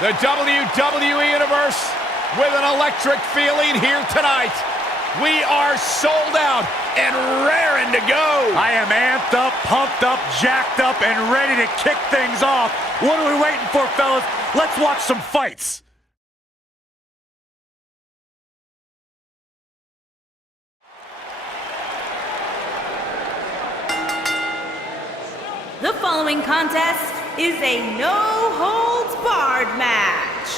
The WWE Universe with an electric feeling here tonight. We are sold out and raring to go. I am amped up, pumped up, jacked up, and ready to kick things off. What are we waiting for, fellas? Let's watch some fights. The following contest is a no-holds-barred match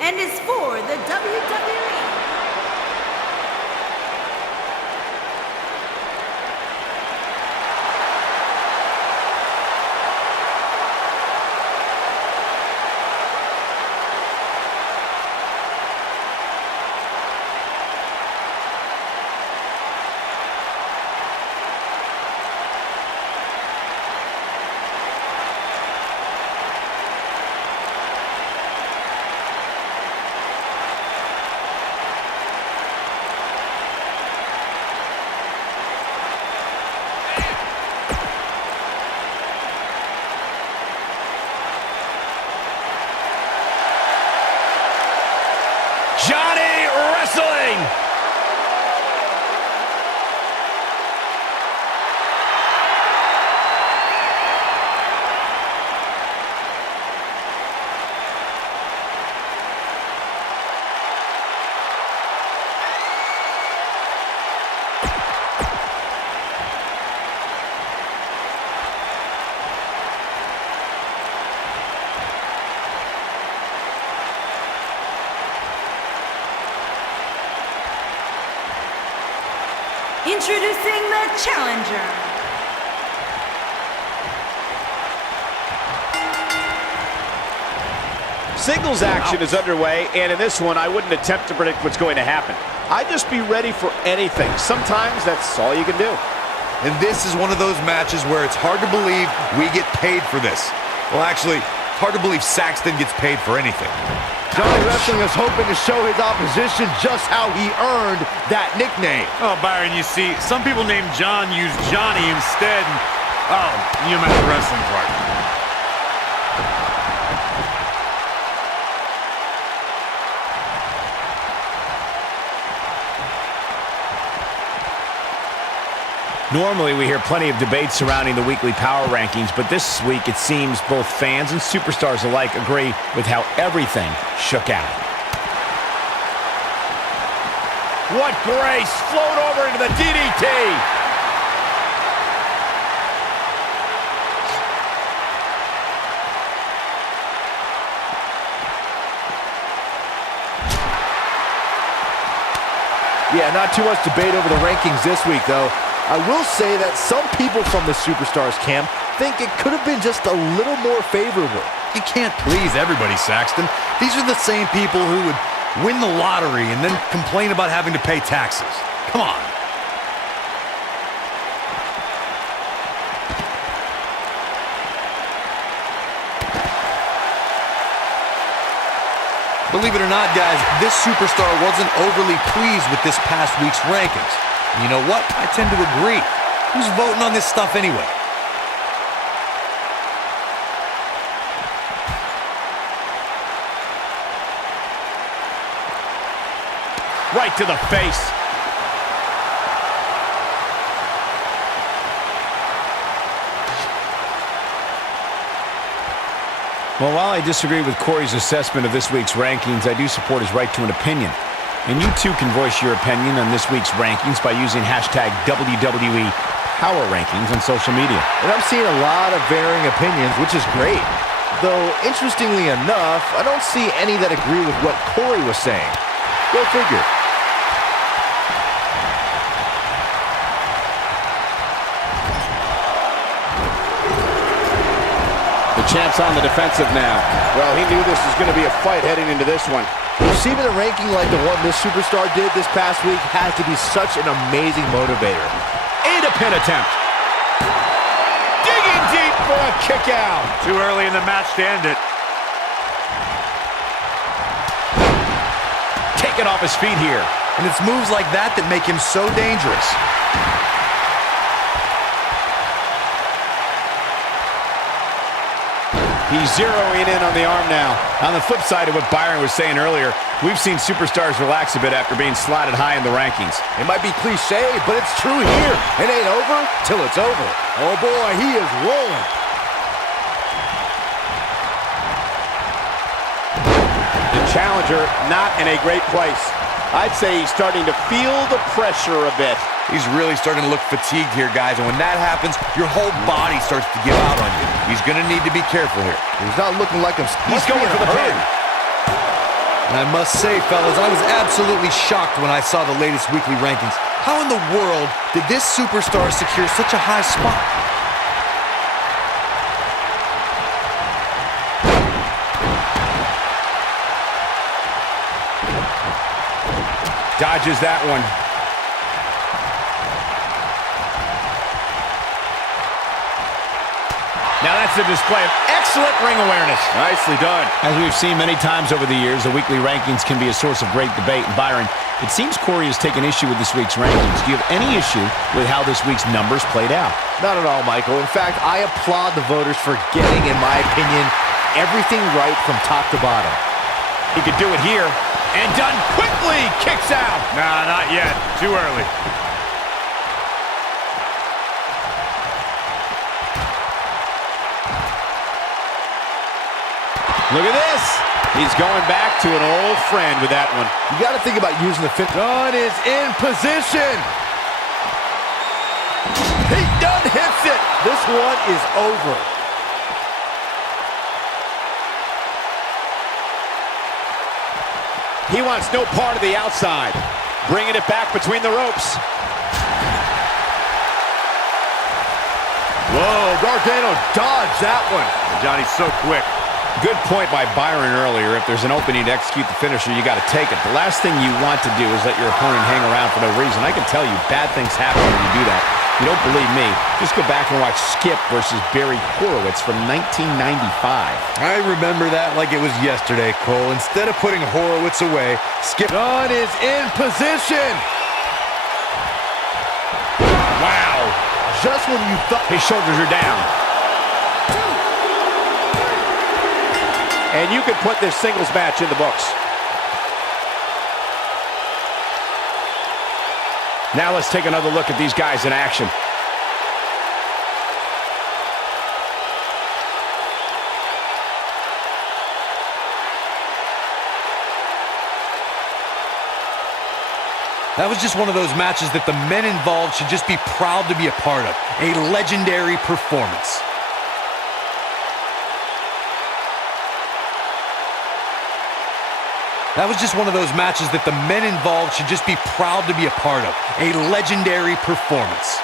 and is for the WWE. Johnny Wrestling. Introducing the challenger. Singles action is underway, and in this one, I wouldn't attempt to predict what's going to happen. I'd just be ready for anything. Sometimes that's all you can do. And this is one of those matches where it's hard to believe we get paid for this. Well, actually, it's hard to believe Saxton gets paid for anything. Johnny Wrestling is hoping to show his opposition just how he earned that nickname. Oh, Byron, you see, some people named John use Johnny instead. Oh, you meant the wrestling part. Normally, we hear plenty of debate surrounding the weekly power rankings, but this week it seems both fans and superstars alike agree with how everything shook out. What grace! Float over into the DDT! Yeah, not too much debate over the rankings this week, though. I will say that some people from the Superstars camp think it could have been just a little more favorable. You can't please everybody, Saxton. These are the same people who would win the lottery and then complain about having to pay taxes. Come on. Believe it or not, guys, this superstar wasn't overly pleased with this past week's rankings. And you know what? I tend to agree. Who's voting on this stuff anyway? Right to the face. Well, while I disagree with Corey's assessment of this week's rankings, I do support his right to an opinion. And you too can voice your opinion on this week's rankings by using hashtag WWE Power Rankings on social media. And I'm seeing a lot of varying opinions, which is great. Though, interestingly enough, I don't see any that agree with what Corey was saying. Go figure. The champ's on the defensive now. Well, he knew this was going to be a fight heading into this one. Receiving a ranking like the one this superstar did this past week has to be such an amazing motivator. And a pin attempt. Digging deep for a kick out. Too early in the match to end it. Taken off his feet here. And it's moves like that that make him so dangerous. He's zeroing in on the arm now. On the flip side of what Byron was saying earlier, we've seen superstars relax a bit after being slotted high in the rankings. It might be cliche, but it's true here. It ain't over till it's over. Oh boy, he is rolling. The challenger not in a great place. I'd say he's starting to feel the pressure a bit. He's really starting to look fatigued here, guys, and when that happens, your whole body starts to give out on you. He's going to need to be careful here. He's not looking like he's going for the pin. And I must say, fellas, I was absolutely shocked when I saw the latest weekly rankings. How in the world did this superstar secure such a high spot? Dodges that one. Now that's a display of excellent ring awareness. Nicely done. As we've seen many times over the years, the weekly rankings can be a source of great debate. And Byron, it seems Corey has taken issue with this week's rankings. Do you have any issue with how this week's numbers played out? Not at all, Michael. In fact, I applaud the voters for getting, in my opinion, everything right from top to bottom. He could do it here. And done quickly. Kicks out. Nah, not yet. Too early. Look at this. He's going back to an old friend with that one. You got to think about using the finish. Dunn is in position. He done hits it. This one is over. He wants no part of the outside. Bringing it back between the ropes. Whoa, Gargano dodged that one. Johnny's so quick. Good point by Byron earlier. If there's an opening to execute the finisher, you got to take it. The last thing you want to do is let your opponent hang around for no reason. I can tell you, bad things happen when you do that. You don't believe me? Just go back and watch Skip versus Barry Horowitz from 1995. I remember that like it was yesterday, Cole. Instead of putting Horowitz away, Skip Dunn is in position. Wow. Just when you thought His shoulders are down. And you could put this singles match in the books. Now let's take another look at these guys in action. That was just one of those matches that the men involved should just be proud to be a part of. A legendary performance. That was just one of those matches that the men involved should just be proud to be a part of. A legendary performance.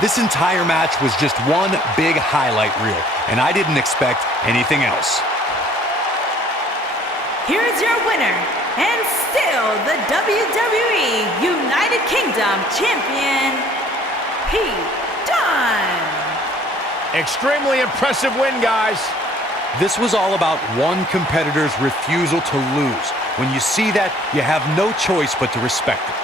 This entire match was just one big highlight reel, and I didn't expect anything else. Here's your winner, and still the WWE United Kingdom Champion, Pete Dunne. Extremely impressive win, guys. This was all about one competitor's refusal to lose. When you see that, you have no choice but to respect it.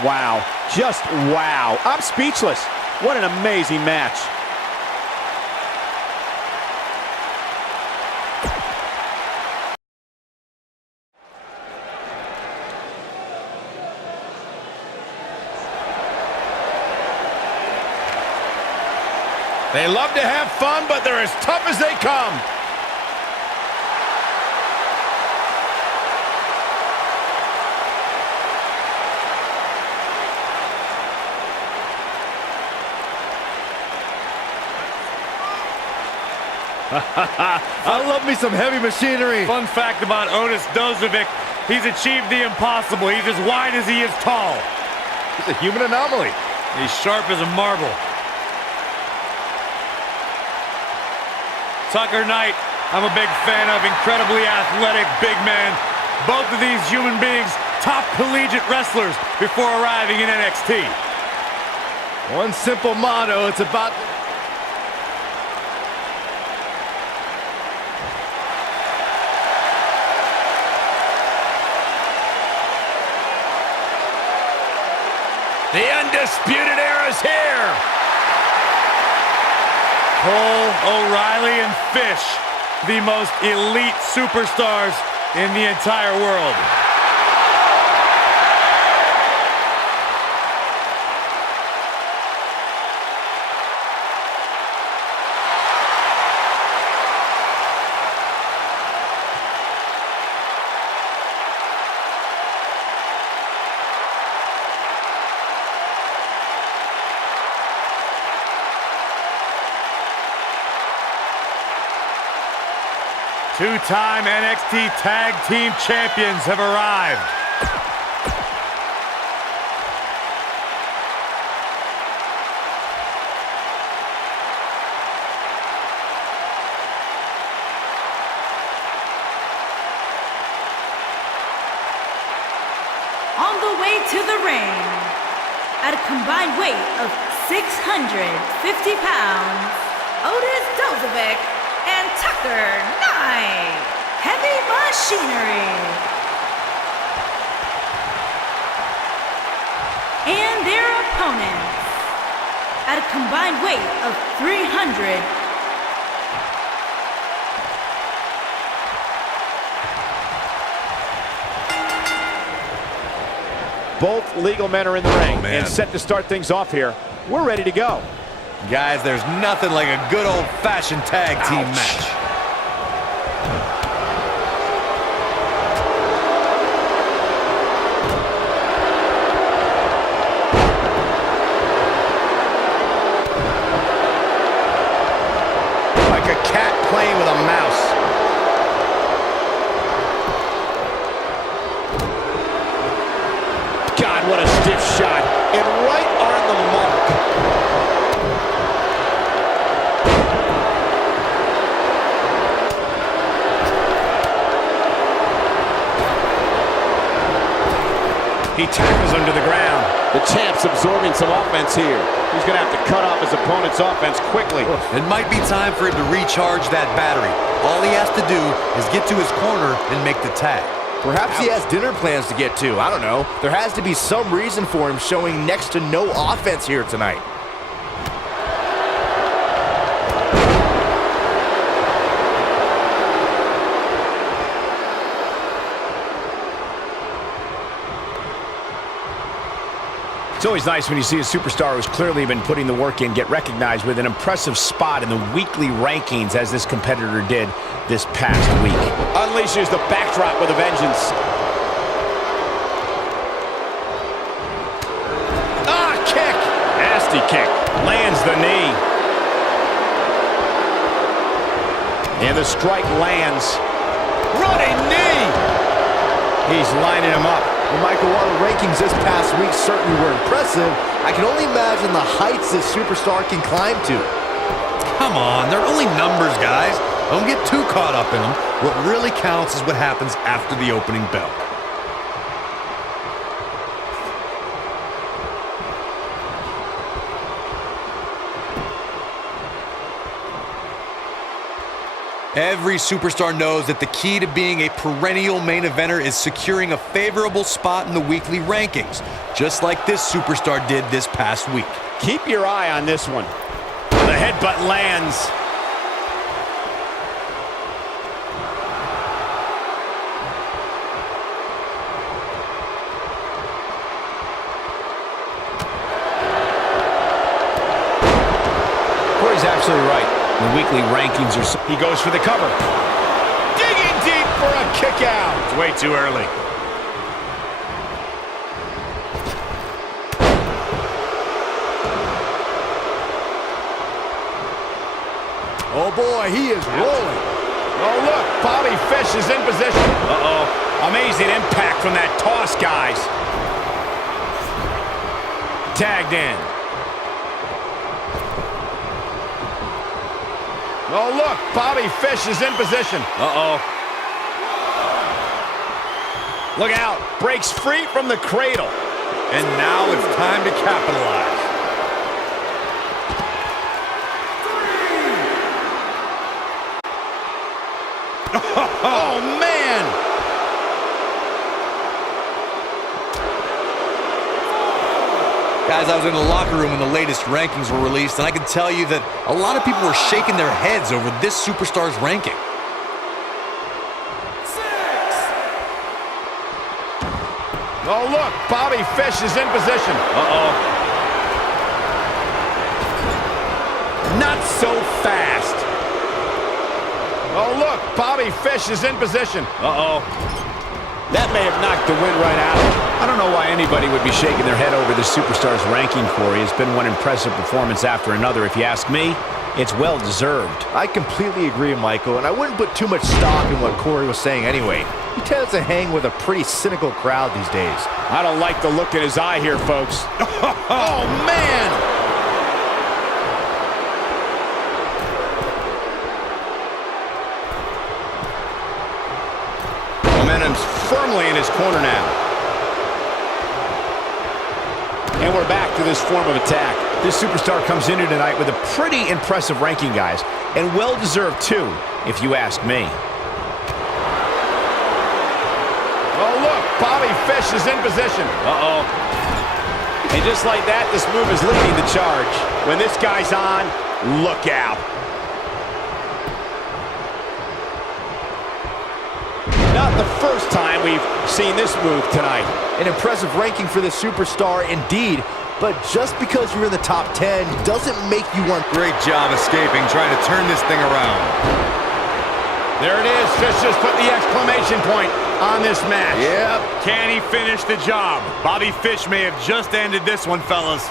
Wow. Just wow. I'm speechless. What an amazing match. They love to have fun, but they're as tough as they come. I love me some heavy machinery. Fun fact about Otis Dozovic, he's achieved the impossible. He's as wide as he is tall. He's a human anomaly. He's sharp as a marble. Tucker Knight, I'm a big fan of. Incredibly athletic, big man. Both of these human beings, top collegiate wrestlers before arriving in NXT. One simple motto, it's about... The Undisputed Era's here. Cole, O'Reilly, and Fish, the most elite superstars in the entire world. Two-time NXT Tag Team Champions have arrived. On the way to the ring, at a combined weight of 650 pounds, Otis Dozovic and Tucker Knight, Heavy Machinery. And their opponents, at a combined weight of 300. Both legal men are in the ring and set to start things off here. We're ready to go. Guys, there's nothing like a good old-fashioned tag team match. Like a cat playing with a mouse. God, what a stiff shot. And right on the mark. He tackles him to the ground. The champ's absorbing some offense here. He's going to have to cut off his opponent's offense quickly. It might be time for him to recharge that battery. All he has to do is get to his corner and make the tag. Perhaps he has dinner plans to get to. I don't know. There has to be some reason for him showing next to no offense here tonight. It's always nice when you see a superstar who's clearly been putting the work in get recognized with an impressive spot in the weekly rankings, as this competitor did this past week. Unleashes the backdrop with a vengeance. Ah, kick! Nasty kick. Lands the knee. And the strike lands. Running knee! He's lining him up. Well, Michael, while the rankings this past week certainly were impressive, I can only imagine the heights this superstar can climb to. Come on, they're only numbers, guys. Don't get too caught up in them. What really counts is what happens after the opening bell. Every superstar knows that the key to being a perennial main eventer is securing a favorable spot in the weekly rankings, just like this superstar did this past week. Keep your eye on this one. The headbutt lands. Corey's absolutely right. The weekly rankings are... He goes for the cover. Digging deep for a kick out. It's way too early. Oh boy, he is rolling. Oh look, Bobby Fish is in position. Uh-oh. Amazing impact from that toss, guys. Tagged in. Oh look, Bobby Fish is in position. Uh-oh. Look out. Breaks free from the cradle. And now it's time to capitalize. Oh man! Guys, I was in the locker room when the latest rankings were released, and I can tell you that a lot of people were shaking their heads over this superstar's ranking. Oh, look, Bobby Fish is in position. Uh-oh. Not so fast. Oh, look, Bobby Fish is in position. Uh-oh. That may have knocked the wind right out of him. I don't know why anybody would be shaking their head over this superstar's ranking, Corey. It's been one impressive performance after another. If you ask me, it's well-deserved. I completely agree, Michael, and I wouldn't put too much stock in what Corey was saying anyway. He tends to hang with a pretty cynical crowd these days. I don't like the look in his eye here, folks. Oh, man! Momentum's firmly in his corner now. And we're back to this form of attack. This superstar comes in here tonight with a pretty impressive ranking, guys, and well-deserved too, if you ask me. Oh, look, Bobby Fish is in position. Uh-oh. And just like that, this move is leading the charge. When this guy's on, look out. Not the first time we've seen this move tonight. An impressive ranking for the superstar indeed, but just because you're in the top 10 doesn't make you want... Great job escaping, trying to turn this thing around. There it is. Fish just put the exclamation point on this match. Yep. Can he finish the job? Bobby Fish may have just ended this one, fellas.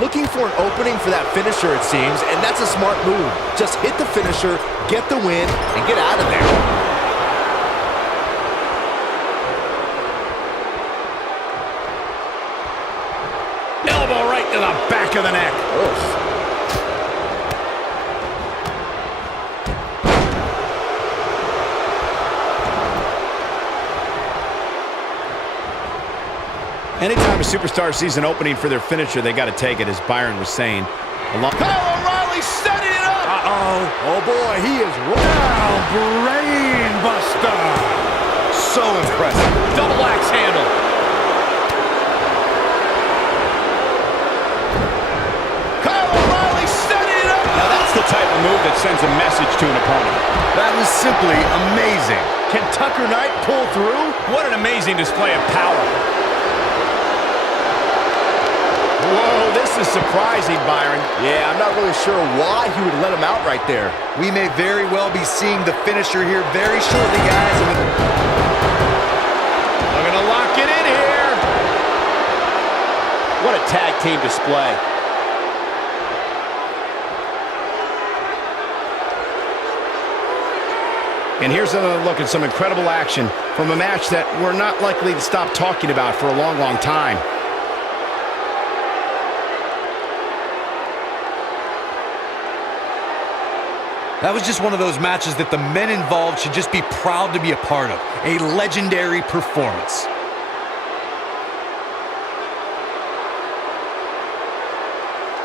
Looking for an opening for that finisher, it seems, and that's a smart move. Just hit the finisher, get the win, and get out of there. Elbow right to the back of the neck. Oof. Anytime a superstar sees an opening for their finisher, they got to take it, as Byron was saying. Kyle O'Reilly setting it up. Uh-oh. Oh, boy, he is Now, brain buster. So impressive. Double axe handle. Kyle O'Reilly setting it up. Now that's the type of move that sends a message to an opponent. That was simply amazing. Can Tucker Knight pull through? What an amazing display of power. Whoa, this is surprising, Byron. Yeah, I'm not really sure why he would let him out right there. We may very well be seeing the finisher here very shortly, guys. They're gonna lock it in here. What a tag team display. And here's another look at some incredible action from a match that we're not likely to stop talking about for a long, long time. That was just one of those matches that the men involved should just be proud to be a part of. A legendary performance.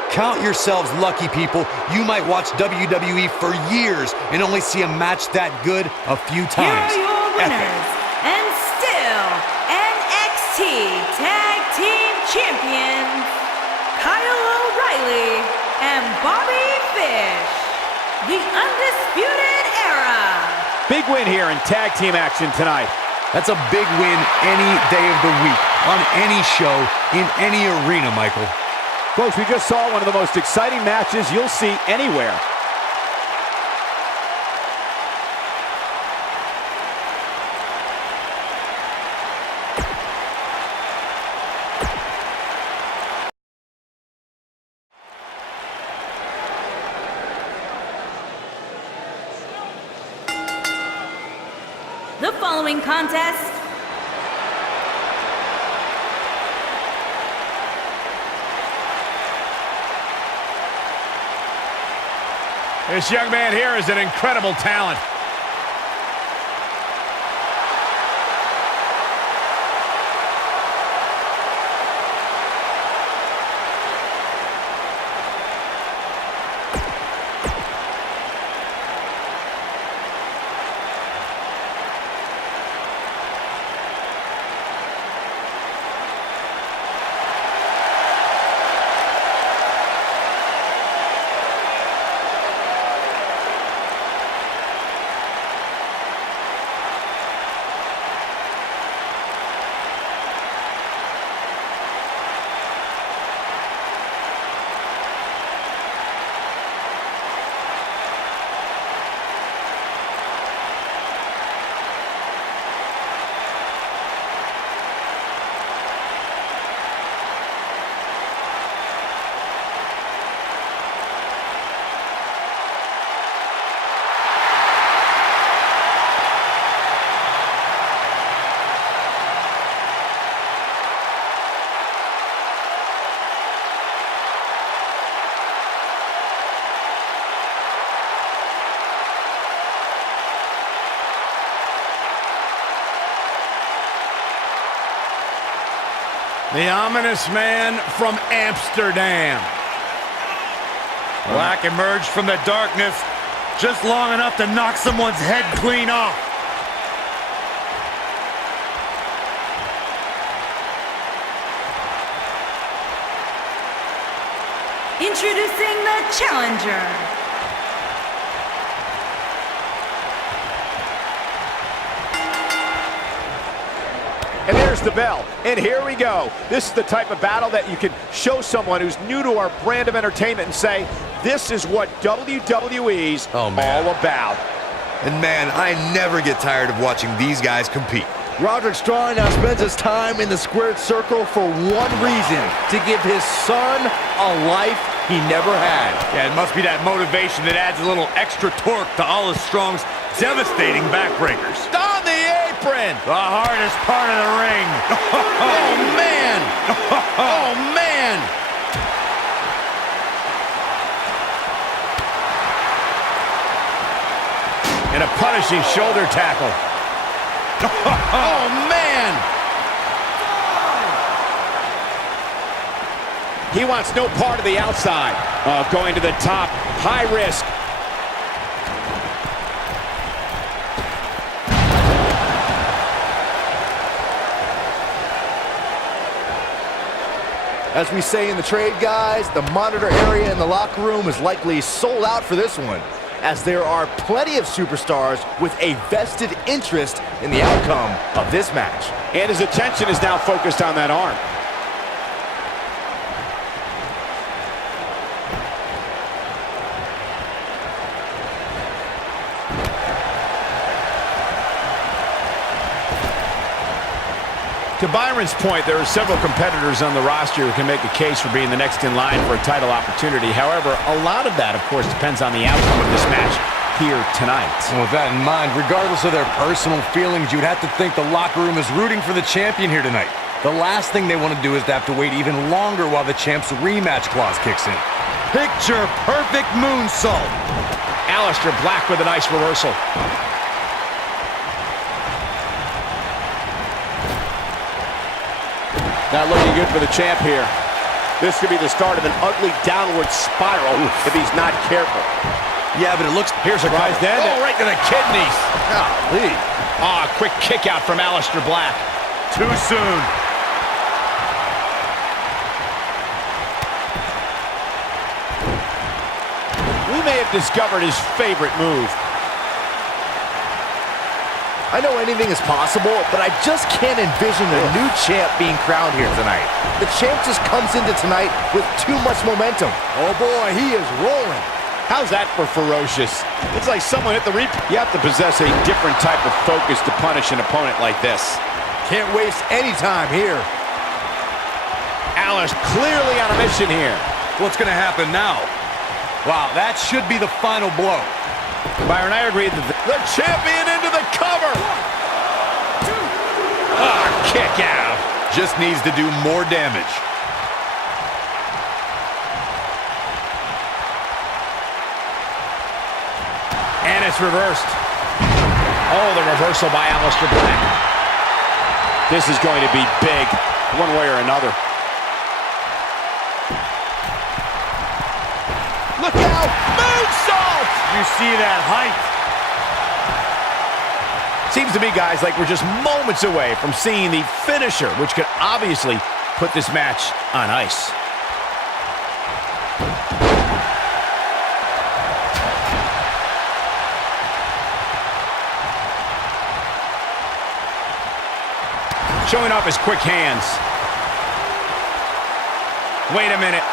Count yourselves lucky, people. You might watch WWE for years and only see a match that good a few times. Here are your winners, and still NXT Tag Team Champions, Kyle O'Reilly and Bobby Fish. The Undisputed Era. Big win here in tag team action tonight. That's a big win any day of the week, on any show, in any arena, Michael. Folks, we just saw one of the most exciting matches you'll see anywhere. The following contest This young man here is an incredible talent. The ominous man from Amsterdam. Black emerged from the darkness just long enough to knock someone's head clean off. Introducing the challenger. And there's the bell, and here we go. This is the type of battle that you can show someone who's new to our brand of entertainment and say, this is what WWE's all about. And man, I never get tired of watching these guys compete. Roderick Strong now spends his time in the squared circle for one reason: to give his son a life he never had. Yeah, it must be that motivation that adds a little extra torque to Oliver Strong's devastating backbreakers. On the apron. The hardest part of the ring. Oh, man. Oh, man. And a punishing shoulder tackle. Oh, man. He wants no part of the outside. Going to the top, high risk. As we say in the trade, guys, the monitor area in the locker room is likely sold out for this one, as there are plenty of superstars with a vested interest in the outcome of this match. And his attention is now focused on that arm. To Byron's point, there are several competitors on the roster who can make a case for being the next in line for a title opportunity. However, a lot of that, of course, depends on the outcome of this match here tonight. And with that in mind, regardless of their personal feelings, you would have to think the locker room is rooting for the champion here tonight. The last thing they want to do is to have to wait even longer while the champ's rematch clause kicks in. Picture perfect moonsault. Aleister Black with a nice reversal. Not looking good for the champ here. This could be the start of an ugly downward spiral if he's not careful. Yeah, but it looks... Here's a Rise then. Oh, right to the kidneys. Golly. Ah, quick kick out from Aleister Black. Too soon. We may have discovered his favorite move. I know anything is possible, but I just can't envision the new champ being crowned here tonight. The champ just comes into tonight with too much momentum. Oh boy, he is rolling. How's that for ferocious? It's like someone hit the replay. You have to possess a different type of focus to punish an opponent like this. Can't waste any time here. Alice clearly on a mission here. What's going to happen now? Wow, that should be the final blow. Byron, I agree that The champion into the cover. kick out. Just needs to do more damage. And it's reversed. Oh, the reversal by Aleister Black. This is going to be big, one way or another. Look out! Moonsault! You see that height? Seems to me, guys, like we're just moments away from seeing the finisher, which could obviously put this match on ice. Showing off his quick hands. Wait a minute.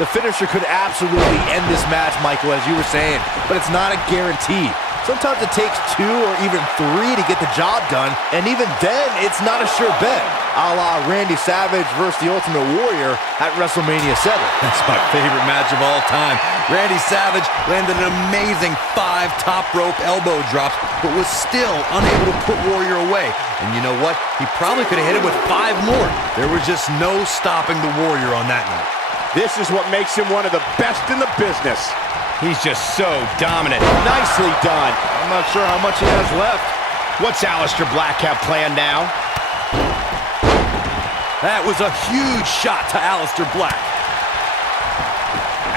The finisher could absolutely end this match, Michael, as you were saying, but it's not a guarantee. Sometimes it takes 2 or even 3 to get the job done, and even then, it's not a sure bet, a la Randy Savage versus the Ultimate Warrior at WrestleMania 7. That's my favorite match of all time. Randy Savage landed an amazing 5 top rope elbow drops, but was still unable to put Warrior away. And you know what? He probably could have hit it with 5 more. There was just no stopping the Warrior on that night. This is what makes him one of the best in the business. He's just so dominant. Nicely done. I'm not sure how much he has left. What's Aleister Black have planned now? That was a huge shot to Aleister Black.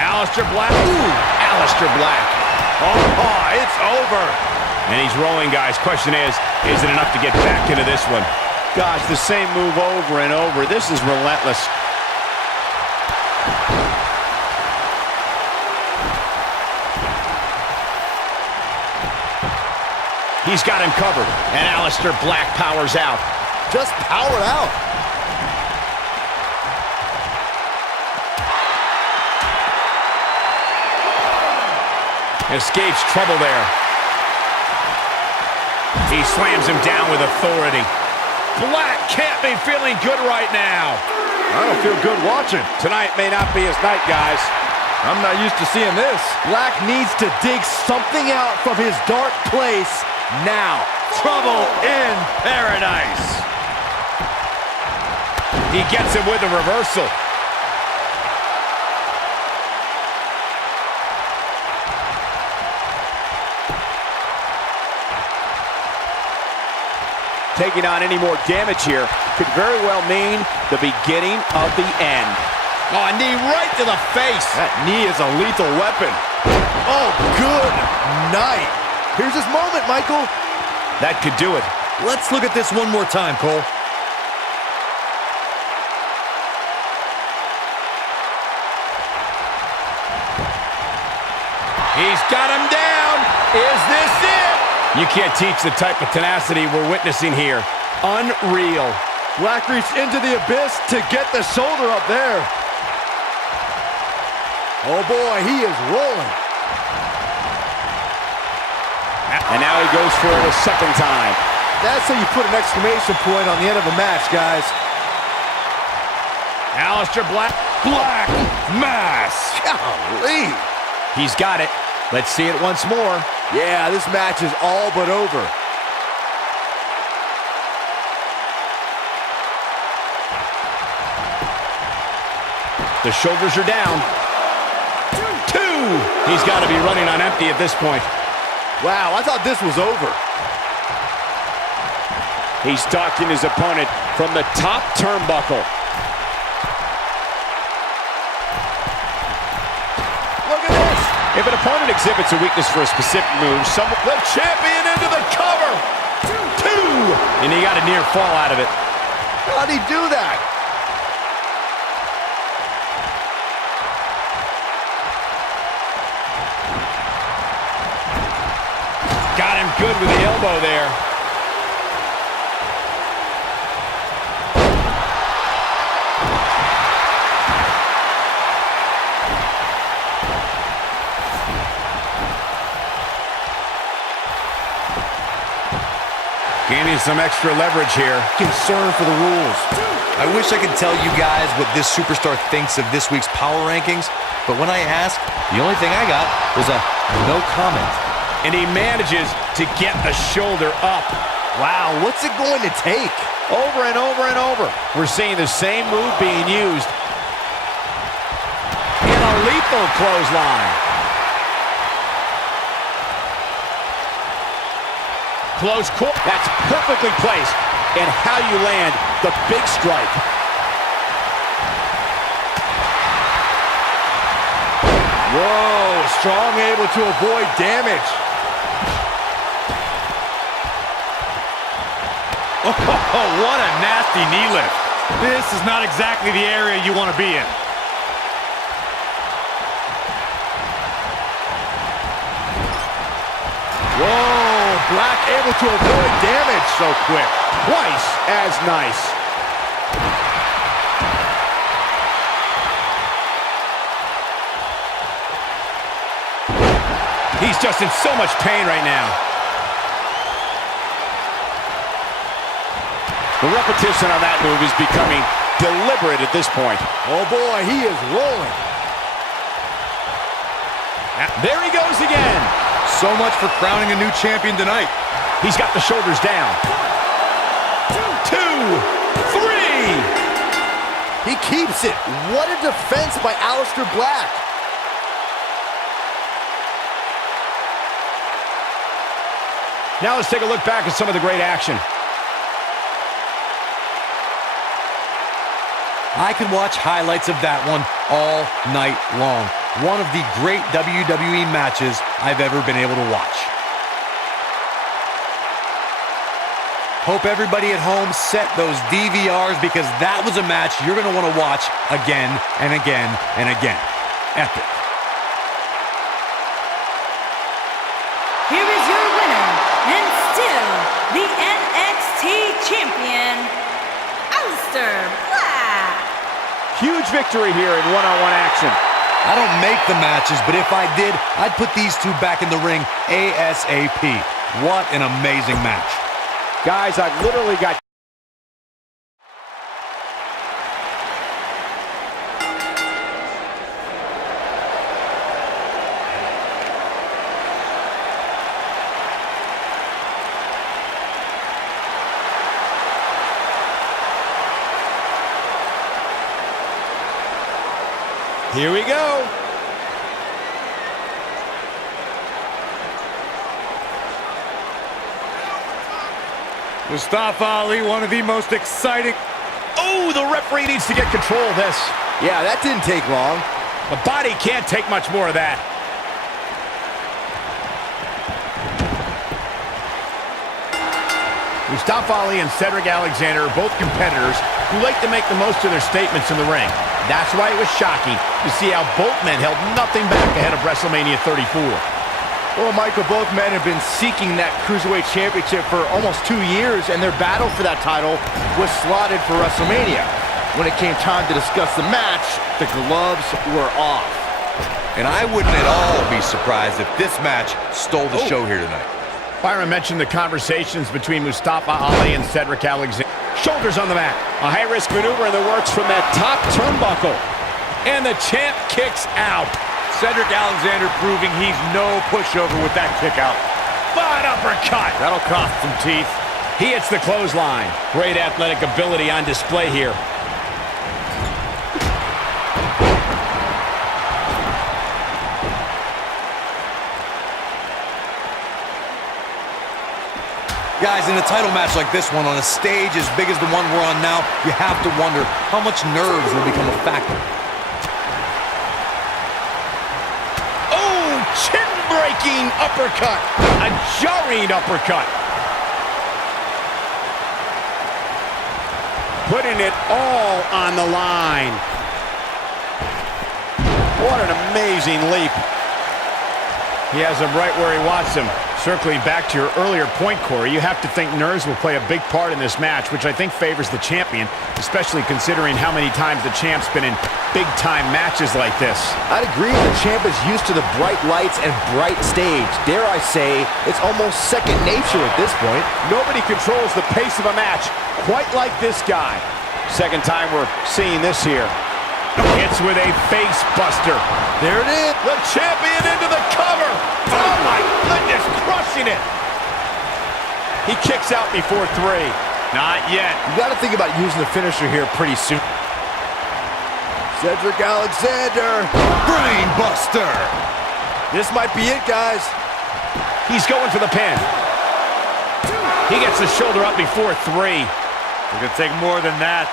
Aleister Black. Ooh, Aleister Black. Oh, it's over. And he's rolling, guys. Question is it enough to get back into this one? Gosh, the same move over and over. This is relentless. He's got him covered, and Aleister Black powers out. Just powered out. Escapes trouble there. He slams him down with authority. Black can't be feeling good right now. I don't feel good watching. Tonight may not be his night, guys. I'm not used to seeing this. Black needs to dig something out from his dark place now. Trouble in paradise. He gets him with a reversal. Taking on any more damage here could very well mean the beginning of the end. Oh, a knee right to the face. That knee is a lethal weapon. Oh, good night. Here's his moment, Michael. That could do it. Let's look at this one more time, Cole. He's got him down. Is this it? You can't teach the type of tenacity we're witnessing here. Unreal. Black reached into the abyss to get the shoulder up there. Oh boy, he is rolling. And now he goes for it a second time. That's how you put an exclamation point on the end of a match, guys. Aleister Black. Black Mass. Golly. He's got it. Let's see it once more. Yeah, this match is all but over. The shoulders are down. Two. He's got to be running on empty at this point. Wow, I thought this was over. He's stalking his opponent from the top turnbuckle. Look at this. If an opponent exhibits a weakness for a specific move, the champion into the cover. Two. And he got a near fall out of it. How'd he do that? Got him good with the elbow there. Gaining some extra leverage here. Concern for the rules. I wish I could tell you guys what this superstar thinks of this week's power rankings, but when I asked, the only thing I got was a no comment. And he manages to get the shoulder up. Wow, what's it going to take? Over and over and over. We're seeing the same move being used. In a lethal clothesline. Close call. That's perfectly placed in how you land the big strike. Whoa, Strong able to avoid damage. Oh, what a nasty knee lift. This is not exactly the area you want to be in. Whoa, Black able to avoid damage so quick. Twice as nice. He's just in so much pain right now. The repetition on that move is becoming deliberate at this point. Oh boy, he is rolling. There he goes again. So much for crowning a new champion tonight. He's got the shoulders down. 2, 3. He keeps it. What a defense by Aleister Black. Now let's take a look back at some of the great action. I could watch highlights of that one all night long. One of the great WWE matches I've ever been able to watch. Hope everybody at home set those DVRs because that was a match you're going to want to watch again and again and again. Epic. Here is your winner, and still the NXT champion, Aleister Black. Huge victory here in one-on-one action. I don't make the matches, but if I did, I'd put these two back in the ring ASAP. What an amazing match. Guys, I've literally got... Here we go. Mustafa Ali, one of the most exciting... Oh, the referee needs to get control of this. Yeah, that didn't take long. The body can't take much more of that. Mustafa Ali and Cedric Alexander are both competitors who like to make the most of their statements in the ring. That's why it was shocking to see how both men held nothing back ahead of WrestleMania 34. Well, Michael, both men have been seeking that Cruiserweight Championship for almost 2 years, and their battle for that title was slotted for WrestleMania. When it came time to discuss the match, the gloves were off. And I wouldn't at all be surprised if this match stole the show here tonight. Byron mentioned the conversations between Mustafa Ali and Cedric Alexander. Shoulders on the mat. A high-risk maneuver in the works from that top turnbuckle. And the champ kicks out. Cedric Alexander proving he's no pushover with that kick out. Fine uppercut. That'll cost some teeth. He hits the clothesline. Great athletic ability on display here. Guys, in a title match like this one, on a stage as big as the one we're on now, you have to wonder how much nerves will become a factor. Oh, chin-breaking uppercut. A jarring uppercut. Putting it all on the line. What an amazing leap. He has him right where he wants him. Circling back to your earlier point, Corey, you have to think nerves will play a big part in this match, which I think favors the champion, especially considering how many times the champ's been in big-time matches like this. I'd agree the champ is used to the bright lights and bright stage. Dare I say, it's almost second nature at this point. Nobody controls the pace of a match quite like this guy. Second time we're seeing this here. Hits with a face buster. There it is. The champion into the cover. Oh, my goodness, crushing it. He kicks out before 3. Not yet. You got to think about using the finisher here pretty soon. Cedric Alexander. Brain buster. This might be it, guys. He's going for the pin. He gets the shoulder up before 3. It could take more than that.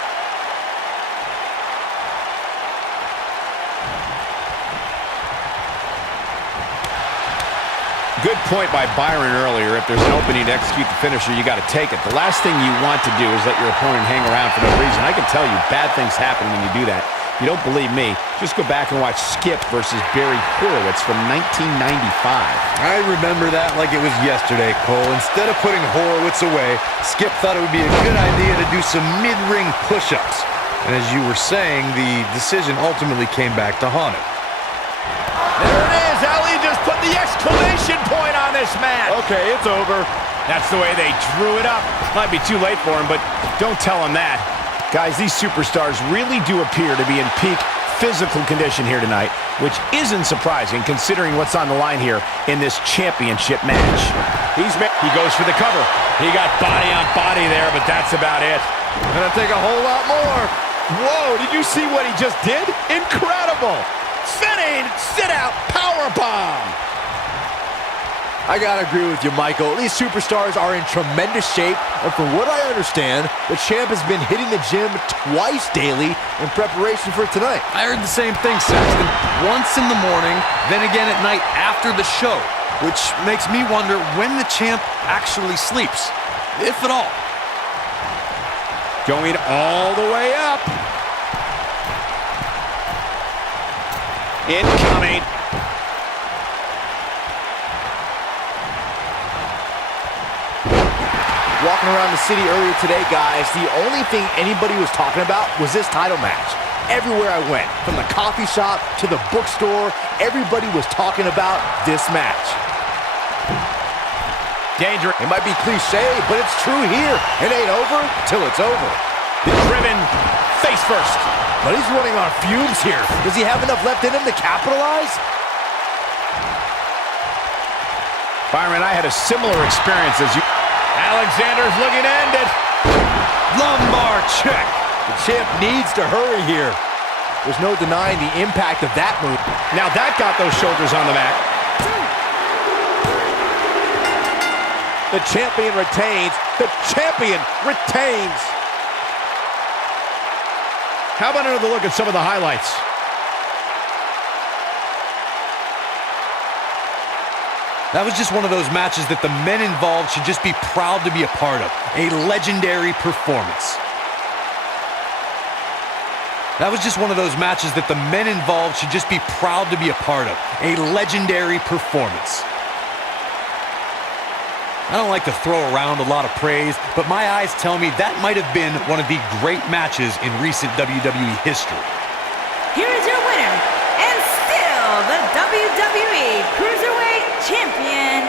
Good point by Byron earlier. If there's an opening to execute the finisher, you got to take it. The last thing you want to do is let your opponent hang around for no reason. I can tell you, bad things happen when you do that. If you don't believe me, just go back and watch Skip versus Barry Horowitz from 1995. I remember that like it was yesterday, Cole. Instead of putting Horowitz away, Skip thought it would be a good idea to do some mid-ring push-ups. And as you were saying, the decision ultimately came back to haunt him. There it is. Ali just put the exclamation point on this match. Okay, it's over. That's the way they drew it up. Might be too late for him, but don't tell him that. Guys, these superstars really do appear to be in peak physical condition here tonight, which isn't surprising considering what's on the line here in this championship match. He goes for the cover. He got body on body there, but that's about it. Gonna take a whole lot more. Whoa, did you see what he just did? Incredible. Spinning sit-out powerbomb. I gotta agree with you, Michael. These superstars are in tremendous shape, and from what I understand, the champ has been hitting the gym twice daily in preparation for tonight. I heard the same thing, Saxton. Once in the morning, then again at night after the show, which makes me wonder when the champ actually sleeps, if at all. Going all the way up. Incoming. Walking around the city earlier today, guys, the only thing anybody was talking about was this title match. Everywhere I went, from the coffee shop to the bookstore, everybody was talking about this match. Danger. It might be cliche, but it's true here. It ain't over till it's over. The driven face first. But he's running on fumes here. Does he have enough left in him to capitalize? Byron, I had a similar experience as you. Alexander's looking to end it. Lumbar check. The champ needs to hurry here. There's no denying the impact of that move. Now that got those shoulders on the mat. The champion retains. The champion retains. How about another look at some of the highlights? That was just one of those matches that the men involved should just be proud to be a part of. A legendary performance. That was just one of those matches that the men involved should just be proud to be a part of. A legendary performance. I don't like to throw around a lot of praise, but my eyes tell me that might have been one of the great matches in recent WWE history. Here is your winner, and still the WWE Cruiserweight Champion,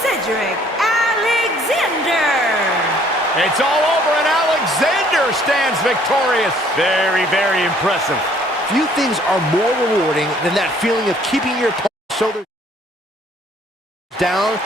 Cedric Alexander. It's all over, and Alexander stands victorious. Very, very impressive. Few things are more rewarding than that feeling of keeping your opponent's shoulders down